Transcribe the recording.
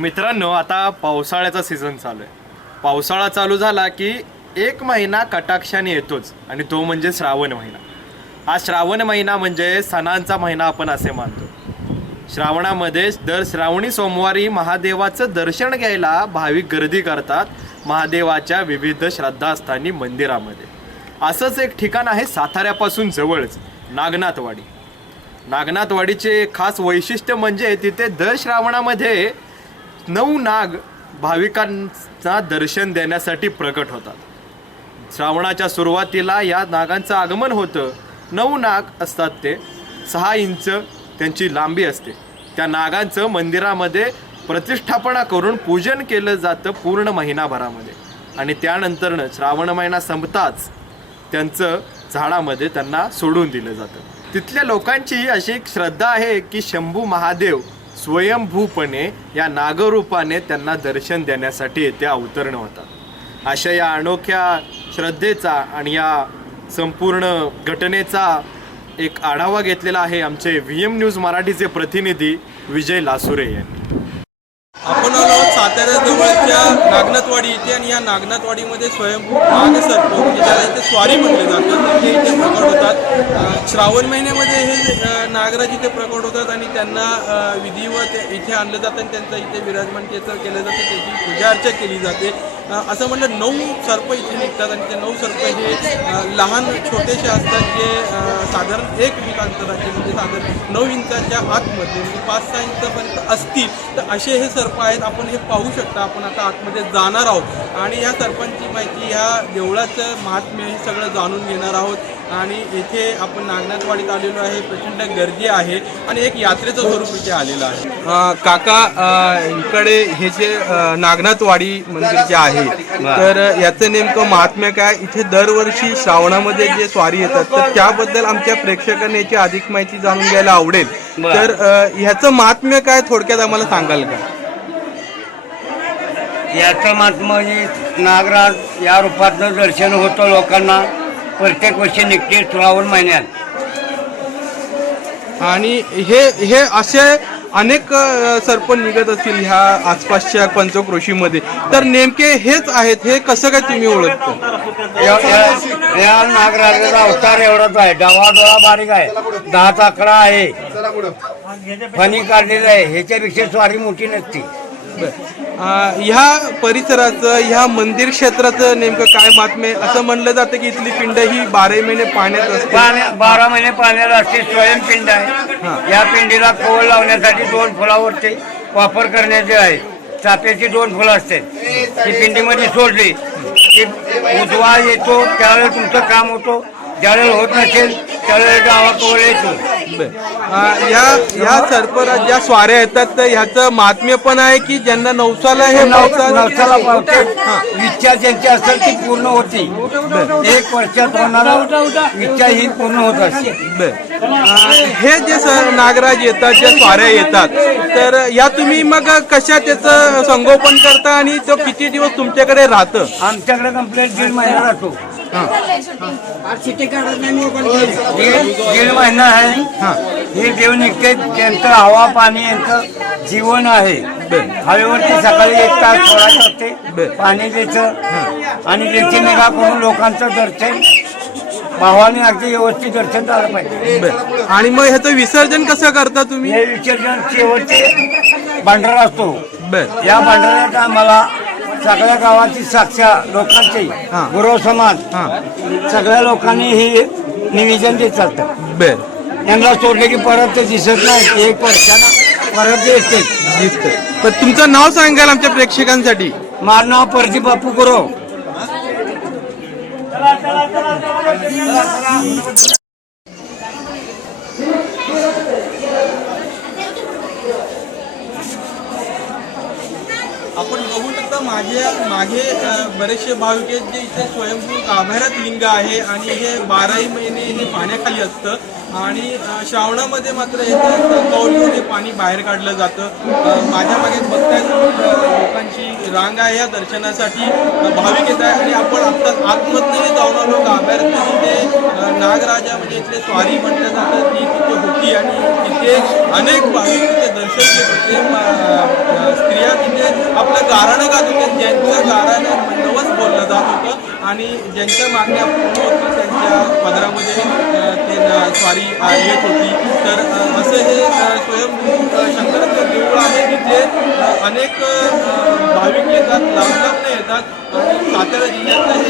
मित्रांनो आता पावसाळ्याचा सीझन चालू आहे. पावसाळा चालू झाला की एक महिना कटाक्षाने येतोच आणि तो म्हणजे श्रावण महिना. हा श्रावण महिना म्हणजे सणांचा महिना आपण असे मानतो. श्रावणामध्ये दर श्रावणी सोमवारी महादेवाचं दर्शन घ्यायला भाविक गर्दी करतात महादेवाच्या विविध श्रद्धास्थानी मंदिरामध्ये. असंच एक ठिकाण आहे साताऱ्यापासून जवळच नागनाथवाडी. नागनाथवाडीचे खास वैशिष्ट्य म्हणजे तिथे दर श्रावणामध्ये नऊ नाग भाविकांचा दर्शन देण्यासाठी प्रकट होतात. श्रावणाच्या सुरुवातीला या नागांचं आगमन होतं. नऊ नाग असतात ते. सहा इंच त्यांची लांबी असते. त्या नागांचं मंदिरामध्ये प्रतिष्ठापना करून पूजन केलं जातं पूर्ण महिनाभरामध्ये. आणि त्यानंतरनं श्रावण महिना संपताच त्यांचं झाडामध्ये त्यांना सोडून दिलं जातं. तिथल्या लोकांची अशी एक श्रद्धा आहे की शंभू महादेव स्वयंभूपणे या नागरूपाने त्यांना दर्शन देण्यासाठी येथे अवतरण होतात अशा या अनोख्या श्रद्धेचा आणि या संपूर्ण घटनेचा एक आढावा घेतलेला आहे आमचे व्ही एम न्यूज मराठीचे प्रतिनिधी विजय लासुरे यांनी. आपण साताऱ्याजवळच्या जवळच्या नागनाथवाडी इथे आणि या नागनाथवाडीमध्ये स्वयंभू नाग म्हणजे इथे स्वारी म्हणले जातात. ते इथे प्रकट होतात. श्रावण महिन्यामध्ये हे नागराज इथे प्रकट होतात आणि त्यांना विधिवत इथे आणलं जातं आणि त्यांचं इथे विराजमान केलं केलं जातं. त्याची पूजा अर्चा केली जाते. असं म्हटलं नऊ सर्प इथे निघतात आणि ते नऊ सर्प हे लहान छोटेसे असतात जे साधारण एक वीट अंतराचे म्हणजे साधारण नऊ इंचाच्या आतमध्ये म्हणजे पाच सहा इंचापर्यंत असतील तर असे हे सर्प आहेत. आपण हे पाहू शकता आपण आता आतमध्ये जाणार आहोत. आणि या सर्पांची माहिती ह्या देवळाचं महात्म्य हे सगळं जाणून घेणार आहोत. आणि इथे आपण नागनाथवाडीत आलेलो आहे. प्रचंड गर्दी आहे आणि एक यात्रेचं स्वरूप इथे आलेलं आहे. काका इकडे हे जे नागनाथवाडी मंदिर जे आहे तर याचं नेमकं महात्म्य काय? इथे दरवर्षी श्रावणामध्ये जे स्वारी येतात तर त्याबद्दल आमच्या प्रेक्षकांना याची अधिक माहिती जाणून घ्यायला आवडेल. तर ह्याचं महात्म्य काय? थोडक्यात आम्हाला सांगाल का? याचं महात्मा म्हणजे नागराज या रूपातनं दर्शन होतं लोकांना. प्रत्येक वर्षी निघते श्रावण महिन्यात. आणि हे हे असे अनेक अ, सर्प निघत असतील ह्या आसपासच्या पंचक्रोशीमध्ये. तर नेमके हेच आहेत हे कसं काय तुम्ही ओळखता? या- या- या नागराजाचा अवतार एवढाच आहे. डावा डोळा बारीक आहे. दहाचा आकडा आहे. फणी काढलेला आहे. ह्याच्यापेक्षा स्वारी मोठी नसती. ह्या परिसराचं ह्या मंदिर क्षेत्राचं नेमकं काय महात्म्य आहे? असं म्हणलं जातं की इथली पिंड ही बारा महिने पाण्यात असते. पाण्या बारा महिने पाण्याला असते स्वयंपिंड आहे. या पिंडीला कवळ लावण्यासाठी दोन फुलावरती वापर करण्याचे आहे. चाफ्याची दोन फुलं असतात ती पिंडीमध्ये सोडली की उजवा येतो त्यावेळेला तुमचं काम होतो. ज्यावेळेला होत नसेल त्यावेळेला कवळ येतो या या सर्पराज ज्या स्वाऱ्या येतात तर ह्याचं महात्म्य पण आहे की ज्यांना नवसाला हे नवसाला इच्छा ज्यांची असेल ती पूर्ण होती. एक वर्षात होणारा इच्छा ही पूर्ण होत असते. हे जे स- नागराज येतात ज्या स्वाऱ्या येतात तर या तुम्ही मग कशा त्याचं संगोपन करता आणि तो किती दिवस तुमच्याकडे राहतं? आमच्याकडे कंप्लेंट दीड महिना राहतो. दीड महिना आहे. हे. देव निघते त्यांचं हवा पाणी यांचं जीवन आहे. हवेवरती सकाळी एक तास सोडायचं असते पाणी द्यायचं आणि त्यांची निगा करून लोकांचं दर्शन भावाने अगदी व्यवस्थित दर्शन झालं पाहिजे. बर. आणि मग ह्याचं विसर्जन कसं करता तुम्ही? हे विसर्जन शेवटचे भांडारा असतो. बर. या भांडाऱ्यात आम्हाला सगळ्या गावाची साक्षा लोकांची हा. गुरव समाज हा. सगळ्या लोकांनी ही निवेदन देत चालतं. बर. यांना सोडले की परत ते दिसत नाही. एक वर्षानं परत ते येते. दिसतं पण तुमचं नाव सांगाल आमच्या प्रेक्षकांसाठी? माझं नाव प्रदीप बापू गुरव. आपण बघू शकता मागे मागे बरेचसे भाविक आहेत जे इथे स्वयंभू गाभाऱ्यात लिंग आहे आणि हे बाराही महिने हे पाण्याखाली असतं. आणि श्रावणामध्ये मात्र याचं कौलून पाणी बाहेर काढलं जातं. माझ्या मागे बघताय रांग आहे या दर्शनासाठी भाविक येत आहे आणि आपण आता आतमधनंही जाऊन आलो गाभाऱ्यात तिथे नागराजा म्हणजे इथले स्वारी म्हटलं जातं ती तिथे होती आणि तिथे अनेक भाविक तिथे दर्शन घेत होते. स्त्रिया तिथे आपलं गाराणं गात होते ज्यांचं गाराणं नवस बोललं जात होतं आणि ज्यांच्या मागण्या पूर्ण होती त्यांच्या पदरामध्ये स्वारी येत होती. तर असं हे स्वयंभू शंकराचं देऊळ आहे जिथे अनेक भाविक येतात लांब लांबने येतात सातारा जिल्ह्यातलं हे